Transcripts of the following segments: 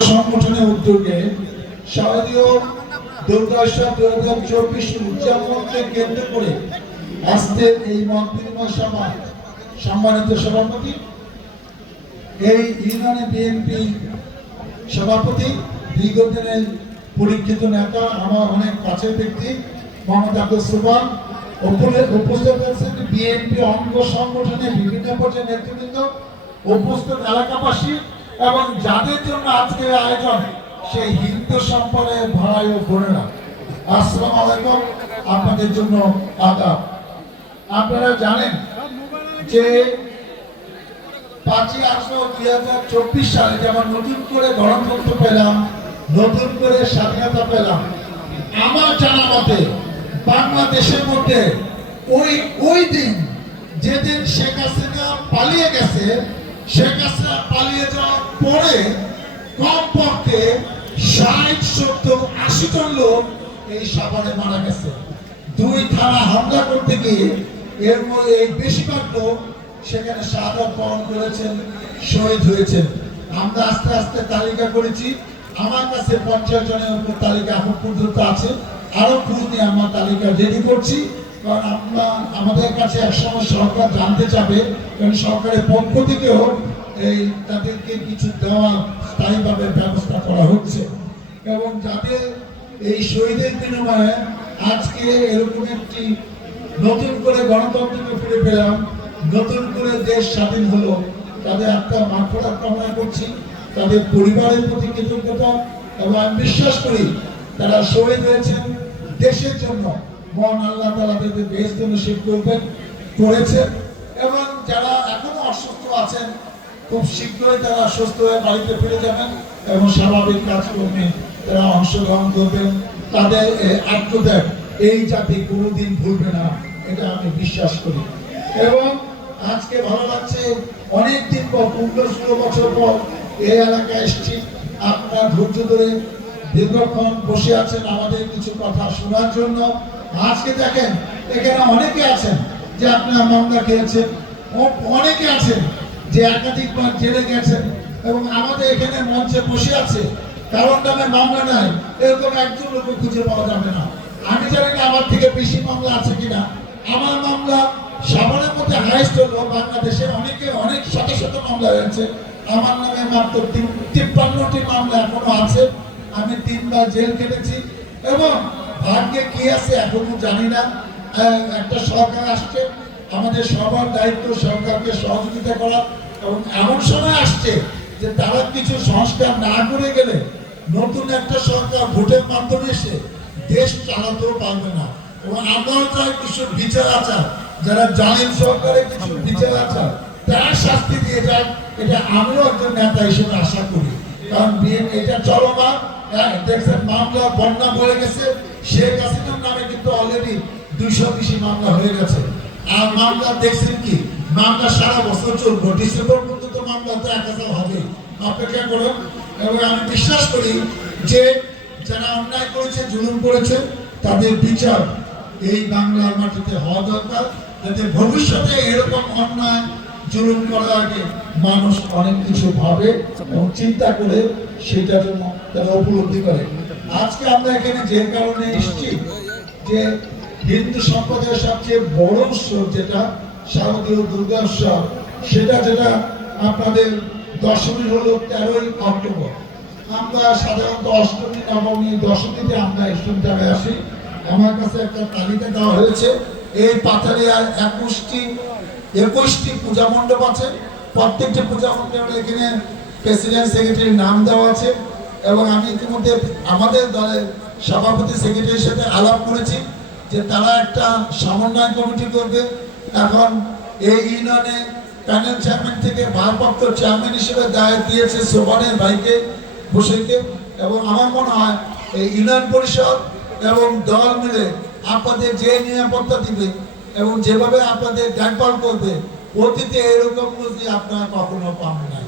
সংগঠনের উদ্যোগে শারদীয় দুর্গোৎসব 2024 উদযাপনকে কেন্দ্র করে আজকের এই মত বিনিময় সভা সম্মানিত সভাপতি, এই ইউনিয়নে বিএনপি সভাপতি, দীর্ঘদিনের পরীক্ষিত নেতা, আমার অনেক কাছের ব্যক্তি মোহাম্মদ আব্দুল সুবহান, উপস্থিত আছেন বিএনপি অঙ্গ সংগঠনের বিভিন্ন পর্যায়ের নেতৃবৃন্দ, উপস্থিত এলাকাবাসী এবং যাদের জন্য আজকের আয়োজন সেই হিন্দু সম্প্রদায়ের ভাই ও বোনেরা, আসসালামু আলাইকুম। আপনাদের জন্য আদাব। আপনারা জানেন যে 5ই আগস্ট 2024 সালে যেমন নতুন করে গণতন্ত্র পেলাম, নতুন করে স্বাধীনতা পেলাম, আমার জানা মতে বাংলাদেশের মধ্যে ওই দিন যেদিন শেখ হাসিনা পালিয়ে গেছে, শেখ হাসিনা পালিয়ে যাওয়ার পরে কমপক্ষে 60-70-80 জন লোক এই সাভারে মারা গেছে। 2 থানা হামলা করতে গিয়ে এর মধ্যে এই বেশিরভাগ লোক সেখানে শাহাদাত বরণ করেছেন, শহীদ হয়েছেন। আমরা আস্তে আস্তে তালিকা করেছি, আমার কাছে 50 জনের উপর তালিকা এখন পর্যন্ত আছে। আরো খোঁজ নিয়ে আমার তালিকা রেডি করছি, কারণ আমাদের কাছে একসময় সরকার জানতে চাবে, কারণ সরকারের পক্ষ থেকেও এই তাদেরকে কিছু দেওয়া স্থায়ীভাবে ব্যবস্থা করা হচ্ছে। এবং যাদের এই শহীদের বিনিময়ে আজকে এরকম একটি নতুন করে গণতন্ত্রকে ফিরে পেলাম, নতুন করে দেশ স্বাধীন হলো, তাদের একটা মাগফিরাত কামনা করছি, তাদের পরিবারের প্রতি কৃতজ্ঞতা। এবং আমি বিশ্বাস করি তারা শহীদ হয়েছেন দেশের জন্য, মহান আল্লাহ তাআলা তাদের বেহেশত নসিব করবেন, করেছেন। এবং যারা এখনো অসুস্থ আছেন খুব শীঘ্রই তারা সুস্থ হয়ে বাড়িতে ফিরে যাবেন এবং স্বাভাবিক কাজকর্মে তারা অংশগ্রহণ করবেন। তাদের আত্মত্যাগ এই জাতি কোনোদিন ভুলবে না, এটা আমি বিশ্বাস করি। এবং আজকে ভালো লাগছে, অনেকদিন পর 15-16 বছর পর এই এলাকায় এসেছি। আপনারা ধৈর্য ধরে দীর্ঘক্ষণ বসে আছেন আমাদের কিছু কথা শোনার জন্য। আজকে দেখেন এখানে অনেকে আছেন যে আপনারা মামলা খেয়েছেন, অনেকে আছেন যে একাধিকবার জেলে গেছেন, এবং আমাদের এখানে মঞ্চে বসে আছে কারণ নামে মামলা নাই, এরকম একজন লোক খুঁজে পাওয়া যাবে না। আমি জানি না আমার থেকে বেশি মামলা আছে কিনা। আমার মামলা সাভারের মধ্যে হাইয়েস্ট হলো, বাংলাদেশে অনেক শত শত মামলা হয়েছে, আমার নামে মাত্র 53টি মামলা এখনো আছে। আমি 3বার জেল কেটেছি এবং ভাগ্যে কি আছে এখনো জানি না। একটা সরকার আসছে, আমাদের সবার দায়িত্ব সরকারকে সহযোগিতা করা, এবং এমন সময় আসছে যে তারা কিছু সংস্কার না করে গেলে নতুন একটা সরকার ভোটের মাধ্যমে এসে দেশ চালাতেও পারবে না। এবং আমরাও চাই কিছু বিচার আচার, যারা জানেন সরকারের কিছু বিচার আচার তারা শাস্তি দিয়ে যায়, এটা আমিও একজন নেতা হিসেবে আশা করি। কারণ এটা চলমান, দেখছেন মামলা বন্যা বয়ে গেছে। শেখ হাসিনার নামে কিন্তু অলরেডি 200 বেশি মামলা হয়ে গেছে। আর মামলা দেখছেন কি, মামলা সারা বছর চলবে, ডিসেম্বর পর্যন্ত মামলা তো 1000 হবে, অপেক্ষা করুন। এবং আমি বিশ্বাস করি যে যারা অন্যায় করেছে, জুলুম করেছে, তাদের বিচার এই বাংলার মাটিতে হওয়া দরকার, যাতে ভবিষ্যতে এরকম অন্যায় জুলুম করার আগে মানুষ অনেক কিছু ভাবে এবং চিন্তা করে সেটার জন্য তারা উপলব্ধি করে। আজকে আমরা এখানে যে কারণে এসেছি যে হিন্দু সম্প্রদায়ের সবচেয়ে বড় উৎসব যেটা শারদীয় দুর্গোৎসব, যেটা আপনাদের দশমী হলো 13ই অক্টোবর। আমরা সাধারণত অষ্টমী, নবমী, দশমীতে আমরা এইসব জায়গায় আসি। আমার কাছে একটা তালিকা দেওয়া হয়েছে, এই পাথারিয়ায় 21টি পূজা মণ্ডপ আছে। প্রত্যেকটি পূজা মণ্ডপে এখানে প্রেসিডেন্ট সেক্রেটারির নাম দেওয়া আছে। এবং আমি ইতিমধ্যে আমাদের দলের সভাপতি সেক্রেটারির সাথে আলাপ করেছি যে তারা একটা সমন্বয় কমিটি করবে। এখন এই ইউনিয়নে প্যানেল চেয়ারম্যান থেকে ভারপ্রাপ্ত চেয়ারম্যান হিসেবে দায়িত্ব দিয়েছে সোবানের ভাইকে, বসেকে। এবং আমার মনে হয় এই ইউনিয়ন পরিষদ এবং দল মিলে আপনাদের যে নিরাপত্তা দিবে এবং যেভাবে আপনাদের দেখভাল করবে, অতীতে এরকম বুঝি আপনারা কখনো পাবেন না।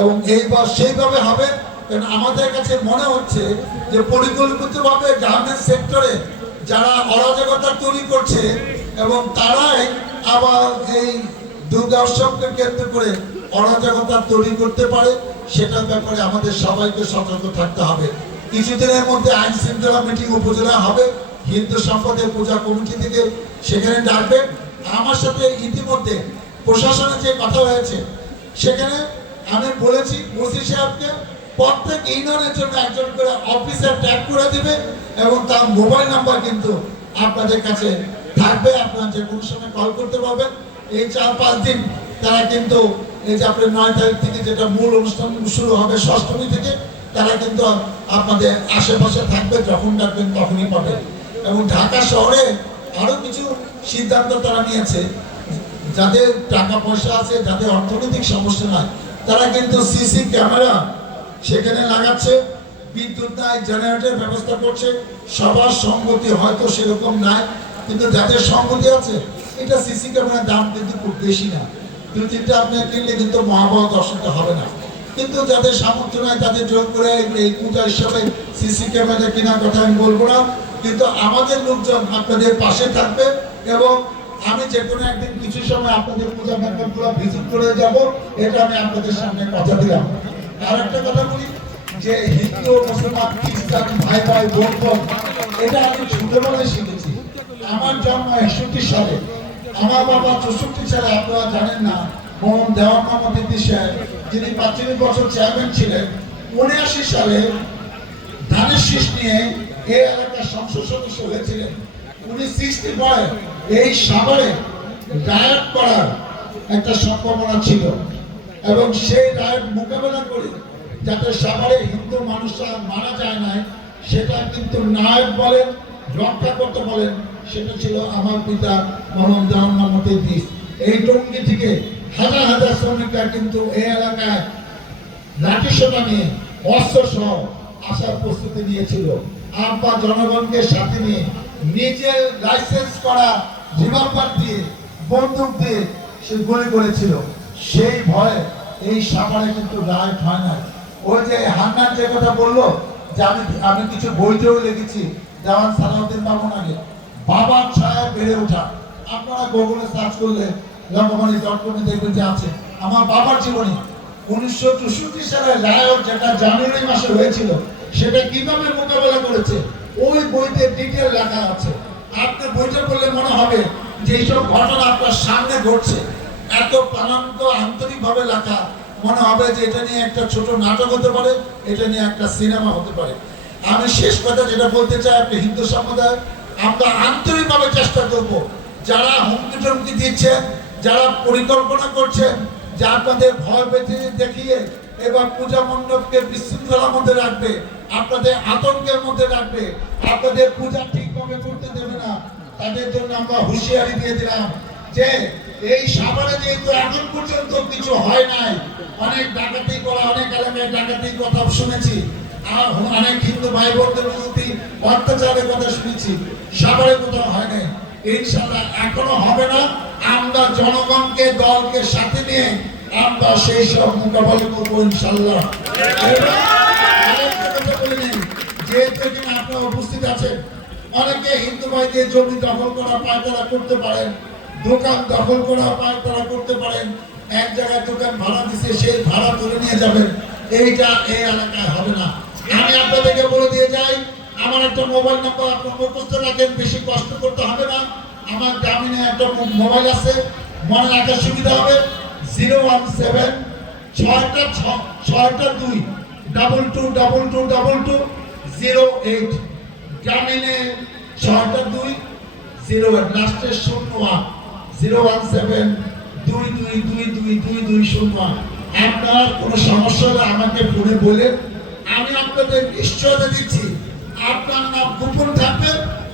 এবং এইবার সেইভাবে হবে, কারণ আমাদের কাছে মনে হচ্ছে যে পরিকল্পিতভাবে গার্মেন্টস সেক্টরে যারা অরাজকতা তৈরি করছে এবং তারাই আবার এই দুর্গা উৎসবকে কেন্দ্র করে অরাজকতা তৈরি করতে পারে। সেটার ব্যাপারে আমাদের সবাইকে সতর্ক থাকতে হবে। কিছুদিনের মধ্যে আইন শৃঙ্খলা মিটিং উপজেলা হবে, হিন্দু সম্পদের পূজা কমিটি থেকে সেখানে ডাকবে। আমার সাথে ইতিমধ্যে প্রশাসনের যে কথা হয়েছে সেখানে আমি বলেছি ওসি সাহেবকে প্রত্যেক ইউনিয়নের জন্য একজন করে অফিসার ট্যাগ করে দিবে এবং তার মোবাইল নাম্বার কিন্তু আপনাদের কাছে থাকবে, আপনারা যে কোনো সময় কল করতে পারবেন। এই 4-5 দিন তারা কিন্তু এই যে আপনার 9 তারিখ থেকে যেটা মূল অনুষ্ঠান শুরু হবে ষষ্ঠমী থেকে, তারা কিন্তু আপনাদের আশেপাশে থাকবে, যখন ডাকবেন তখনই পাবেন। এবং ঢাকা শহরে আরো কিছু সিদ্ধান্ত তারা নিয়েছে, যাদের টাকা পয়সা আছে, যাদের অর্থনৈতিক সমস্যা নাই, তারা কিন্তু সিসি ক্যামেরা সেখানে লাগাচ্ছে, বিদ্যুৎ নাই, জেনারেটরের ব্যবস্থা করছে। সবার সম্মতি হয়তো সেরকম নাই, কিন্তু যাদের সম্মতি আছে, এটা সিসি ক্যামেরার দাম কিন্তু খুব বেশি না, 2-3টা আপনি কিনলে কিন্তু মহাবহ দর্শনটা হবে না। কিন্তু যাদের সামর্থ্য নাই তাদের জোর করে এই পূজা হিসাবে সিসি ক্যামেরা কেনার কথা আমি বলবো না, কিন্তু আমাদের লোকজন আপনাদের পাশে থাকবে। এবং আমি যে কোনো একদিন কিছু সময় আপনাদের পূজা মণ্ডপগুলো ভিজিট করে যাব, এটা আমি আপনাদের সামনে কথা দিলাম। আর একটা কথা বলি যে হিন্দু মুসলমান খ্রিস্টান ভাই ভাই বোন বোন, এটা আমি ছোটবেলায় শিখেছি। আমার জন্ম 61 সালে, আমার বাবা 64 সালে, আপনারা জানেন না, মোহন দেওয়ান মোহাম্মদ ইদ্রিস সাহেব যিনি 45 বছর চেয়ারম্যান ছিলেন, 79 সালে ধানের শীষ নিয়ে এই এলাকার সংসদ সদস্য হয়েছিলেন। উনি 65 এই সাভারে রায়ট করার একটা সম্ভাবনা ছিল এবং সেই রায়ট মোকাবেলা করে যাতে সাভারে হিন্দু মানুষরা মারা যায় নাই, সেটা কিন্তু নায়ক বলেন, রক্ষা করতে বলেন, সেটা ছিল আমার পিতা মোহাম্মদ দেওয়ান মোহাম্মদ ইদ্রিস। এই টঙ্গী থেকে হাজার হাজার শ্রমিকরা কিন্তু এই এলাকায় লাঠিসোঁটা নিয়ে অস্ত্র সহ আসার প্রস্তুতি নিয়েছিল। আমরা জনগণকে সাথে নিয়ে নিজের লাইসেন্স করা রিভলভার দিয়ে, বন্দুক দিয়ে সে গুলি করেছিল। সেই ভয়ে এই সাভারে কিন্তু রাইট হয় না। ওই যে হান্নান যে কথা বললো যে আমি কিছু বইতেও লিখেছি, দেওয়ান সালাউদ্দিন বাবুর আগে বাবার ছায়া বেড়ে ওঠা, আপনারা গুগলে সার্চ করলে লঙ্গমানি.com দেখবেন যে আছে আমার বাবার জীবনী। 1964 সালে রায়ট যেটা জানুয়ারি মাসে হয়েছিল, সেটা কিভাবে মোকাবেলা করেছে ওই বইতে ডিটেল লেখা আছে। আপনি বইটা পড়লে মনে হবে যে এইসব ঘটনা আপনার সামনে ঘটছে, এত প্রাণান্ত আন্তরিক ভাবে লেখা, মনে হবে যে এটা নিয়ে একটা ছোট নাটক হতে পারে, এটা নিয়ে একটা সিনেমা হতে পারে। আমি শেষ কথা যেটা বলতে চাই, আপনি হিন্দু সম্প্রদায়, আমরা আন্তরিকভাবে চেষ্টা করব, যারা হুমকি টমকি দিচ্ছেন, যারা পরিকল্পনা করছেন যে আপনাদের ভয় ভীতি দেখিয়ে এবার পূজা মণ্ডপকে বিশৃঙ্খলার মধ্যে রাখবে, আপনাদের আতঙ্কের মধ্যে রাখবে, আপনাদের পূজা ঠিকভাবে করতে দেবে না, তাদের জন্য আমরা হুঁশিয়ারি দিয়ে দিলাম যে এই সাভারে যেহেতু এখন পর্যন্ত কিছু হয় নাই, অনেক ডাকাতি করা, অনেক এলাকায় ডাকাতির কথা শুনেছি, আর অনেক হিন্দু ভাই বোনদের প্রতি অত্যাচারের কথা শুনেছি, সাভারে কোথাও হয় নাই। ইনশাআল্লাহ এখনো হবে না। আমরা জনগণকে, দলকে সাথে নিয়ে আমরা সেই সব মোকাবেলা করবো ইনশাআল্লাহ। যেহেতু এখানে আপনারা উপস্থিত আছেন, অনেকে হিন্দু ভাইদের জমি দখল করা পায় তারা করতে পারেন, দোকান দখল করা পায় তারা করতে পারেন, এক জায়গায় দোকান ভাড়া দিচ্ছে সেই ভাড়া তুলে নিয়ে যাবেন, এইটা এই এলাকায় হবে না। আমি আপনাদেরকে বলে দিয়ে যাই, আমার একটা মোবাইল নাম্বার আপনার মুখস্থ রাখেন, বেশি কষ্ট করতে হবে না। আমার গ্রামীণে একটা মোবাইল আছে, মনে রাখার সুবিধা হবে, 017 626 222222 08, গ্রামীণে 62208, লাস্টে 01, 017 22222201। আপনার কোনো সমস্যা হলে আমাকে ফোনে বলে, আমি আপনাদের নিশ্চয়তা দিচ্ছি আপনার নাম গোপন থাকবে,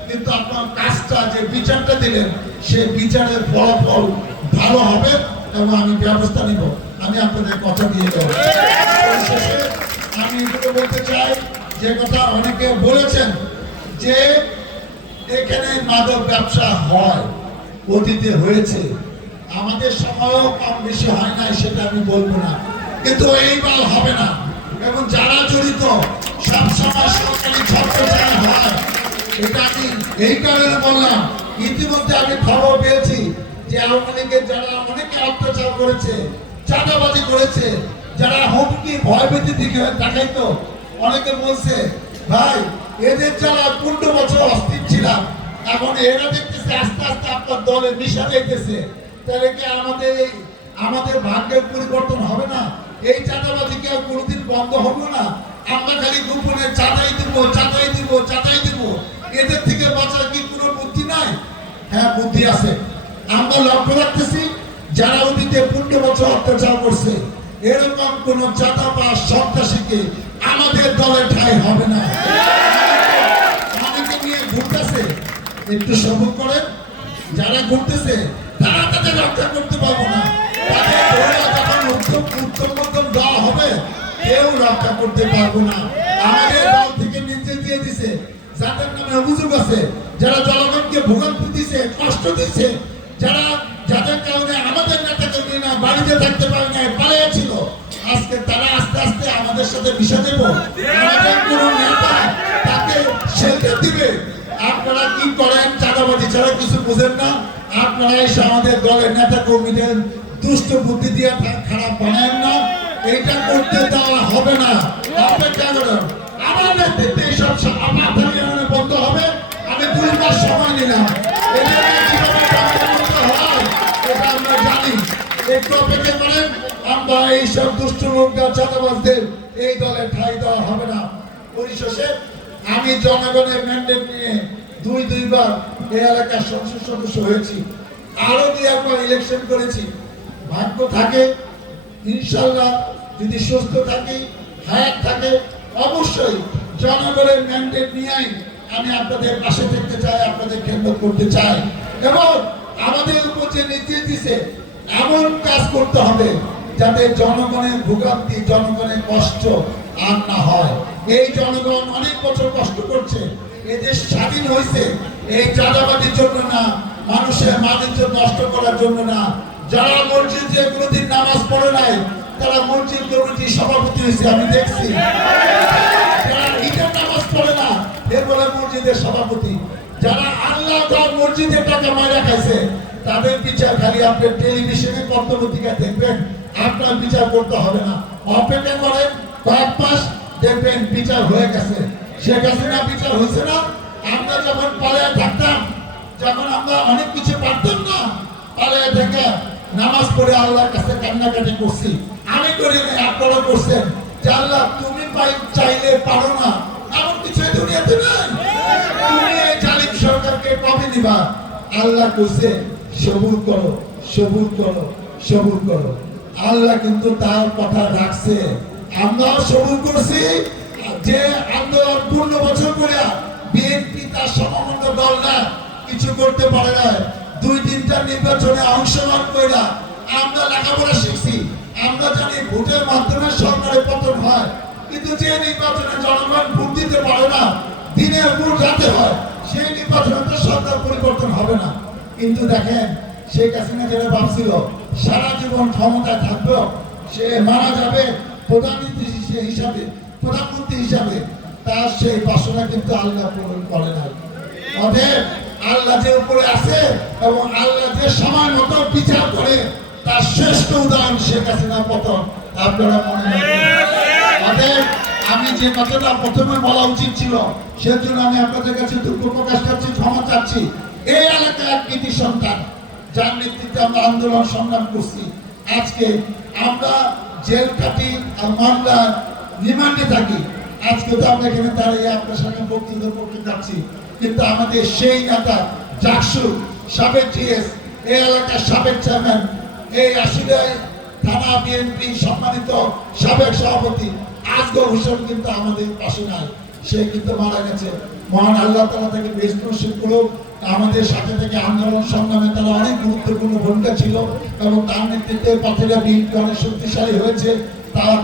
কিন্তু আপনার কাজটা যে বিচারটা দিলেন সেই বিচারের ফলাফল ভালো হবে এবং আমি ব্যবস্থা নিব, আমি আপনাদের কথা দিয়ে দেব। আমি এগুলো বলতে চাই, যে কথা অনেকে বলেছেন যে এখানে মাদক ব্যবসা হয়, অতীতে হয়েছে, আমাদের সময়ও কম বেশি হয় নাই, সেটা আমি বলবো না, কিন্তু এইবার হবে না। এবং যারা জড়িত সবসময় সরকারি ছত্রছায়া হয়, এটা আমি এই কারণে বললাম। ইতিমধ্যে আমি খবর পেয়েছি যে আওয়ামী লীগের যারা অনেকে অত্যাচার করেছে, চাঁদাবাজি করেছে, যারা হুমকি ভয়ভীতি দিকে দেখাইতো, অনেকে বলছে ভাই এদের যারা 15 বছর অস্থির ছিলাম, এখন এরা দেখতেছে আস্তে আস্তে আপনার দলে মিশা যাইতেছে, তাহলে কি আমাদের ভাগ্যের পরিবর্তন হবে না? এই চাঁদাবাজি কি আর কোনোদিন বন্ধ হবে না? আমরা খালি গোপনে চাঁদাই দিব, চাঁদাই দিব, চাঁদাই দিব, এদের থেকে বাঁচার কি কোনো বুদ্ধি নাই? হ্যাঁ, বুদ্ধি আছে। আমরা লক্ষ্য রাখতেছি যারা অতীতে 15 বছর অত্যাচার করছে, এরকম কোন চাঁদাবাজ সন্ত্রাসীকে আমাদের দলে ঠাঁই হবে না। অনেকে নিয়ে ঘুরতেছে, একটু সবর করেন। যারা ঘুরতেছে তারা তাদের রক্ষা করতে পারবো না, তাদের ধরে যখন উত্তম মধ্যম দেওয়া হবে কেউ রক্ষা করতে পারবো না। আমাদের দল থেকে নির্দেশ দিয়ে দিছে যাদের নামে অভিযোগ আছে, যারা জনগণকে ভোগান্তি দিছে, কষ্ট দিচ্ছে, যাদের কারণে আমাদের নেতা কর্মীরা বাড়িতে থাকতে পারে না, পালিয়েছিল, আজকে তারা আস্তে আস্তে আমাদের সাথে মিশে দেব। আমাদের কোন নেতা তাকে শেল্টার দিবে। আপনারা কি করেন? চাঁদাবাজি ছাড়া কিছু বুঝেন না। আপনারা এসে আমাদের দলের নেতা কর্মীদের দুষ্ট বুদ্ধি দিয়ে খারাপ বানায় না, এটা করতে দেওয়া হবে না। অপেক্ষা করুন, আমার নেতৃত্বে এইসব বন্ধ হবে। আমি 2 মাস সময় নিলাম, আমরা জানি। একটু অপেক্ষা করেন, আমরা এইসব দুষ্ট লোকরা চাঁদাবাজদের এই দলে ঠাঁই দেওয়া হবে না। পরিশেষে আমি জনগণের ম্যান্ডেট নিয়ে দুইবার এই এলাকার সংসদ সদস্য হয়েছি, আরো 2-একবার ইলেকশন করেছি। ভাগ্য থাকে, ইনশাল্লাহ যদি সুস্থ থাকি, হায়াত থাকে, অবশ্যই জনগণের ম্যান্ডেট নিয়েই আমি আপনাদের পাশে থাকতে চাই, আপনাদের খেদমত করতে চাই। এবং আমাদের উপর যে নির্দেশ দিছে, এমন কাজ করতে হবে যাতে জনগণের ভোগান্তি, জনগণের কষ্ট আর না হয়। এই জনগণ অনেক বছর কষ্ট করছে, এদেশ স্বাধীন হয়েছে এই চাঁদাবাজির জন্য না, মানুষের মানিজ্য নষ্ট করার জন্য না। যারা মসজিদে কোনোদিন নামাজ পড়ে নাই তারা মসজিদ কমিটির সভাপতি হয়েছে, আমি দেখছি। যারা ঈদের নামাজ পড়ে না এরপরে মসজিদের সভাপতি। যারা আল্লাহ মসজিদের টাকা মারা খাইছে তাদের বিচার খালি আপনি টেলিভিশনে পত্রপত্রিকা দেখবেন, আপনার বিচার করতে হবে না। অপেক্ষা করেন, কয়েক মাস দেখবেন বিচার হয়ে গেছে। শেখ হাসিনা বিচার হয়েছে না? আমরা যখন পালিয়ে থাকতাম, যখন আমরা অনেক কিছু পারতাম না, পালিয়ে থেকে নামাজ পড়ে আল্লাহর কাছে কান্নাকাটি করছি। আমি করি নাই, আপনারা করছেন যে আল্লাহ তুমি চাইলে পারো না, এমন কিছু দুনিয়াতে নাই। তুমি এই জালিম সরকারকে কবে দিবা? আল্লাহ কইছে সবুর করো, সবুর করো, সবুর করো। আল্লাহ কিন্তু তার কথা রাখছে। আমরাও সবুর করছি যে আন্দোলন 15 বছর করে বিএনপি তার সমমন্ত্র দল না কিছু করতে পারে না। 2-3টা নির্বাচনে অংশগ্রহণ করে আমরা লেখাপড়া শিখছি, আমরা জানি ভোটের মাধ্যমে সরকারের পতন হয়, কিন্তু যে নির্বাচনে জনগণ ভোট দিতে পারে না, দিনের ভোট রাতে হয়, সেই নির্বাচনে তো সরকার পরিবর্তন হবে না। কিন্তু দেখেন শেখ হাসিনা যেটা ভাবছিল সারা জীবন ক্ষমতায় থাকবে, সে মারা যাবে প্রধানমন্ত্রী হিসাবে, তার সেই বাসনা কিন্তু আল্লাহ পূরণ করে না। অতএব আল্লাহ যে উপরে আছে এবং আল্লাহ যে সময় মতো বিচার করে, তার শ্রেষ্ঠ উদাহরণ শেখ হাসিনার পতন। আপনারা মনে রাখবেন। অতএব আমি যে কথাটা প্রথমে বলা উচিত ছিল, সেজন্য আমি আপনাদের কাছে দুঃখ প্রকাশ করছি, ক্ষমা চাচ্ছি। এই এলাকার কৃতি সন্তান যার নেতৃত্বে আমরা আন্দোলন সংগ্রাম করছি, আজকে আমরা জেল কাটি আর মামলা রিমান্ডে থাকি। আজকে তো আমরা এখানে দাঁড়িয়ে আপনার সঙ্গে বক্তব্য করতে যাচ্ছি, কিন্তু আমাদের সেই নেতা জাকসু সাবেক জিএস, এই এলাকার সাবেক চেয়ারম্যান, এই আশুলিয়ায় থানা বিএনপি সম্মানিত সাবেক সভাপতি আজগর হোসেন কিন্তু আমাদের পাশে নাই, সে কিন্তু মারা গেছে। মহান আল্লাহ তাআলা তাকে বেশ নসিব করুক। আমাদের সাথে থেকে আন্দোলন সংগ্রামে তারা অনেক গুরুত্বপূর্ণ ভূমিকা ছিল এবং তার নেতৃত্বে পাথরিয়া বিএনপি অনেক শক্তিশালী হয়েছে।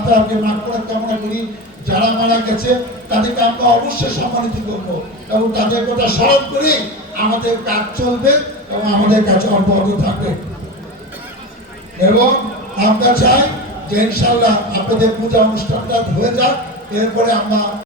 তাকে মাফ করার কামনা করি। যারা মারা গেছে তাদেরকে আমরা অবশ্যই সম্মানিত করবো এবং তাদের কথা স্মরণ করে আমাদের কাজ চলবে এবং আমাদের কাছে অব্যাহত থাকবে। এবং আমরা চাই যে ইনশাআল্লাহ আপনাদের পূজা অনুষ্ঠানটা হয়ে যাক, এরপরে আমরা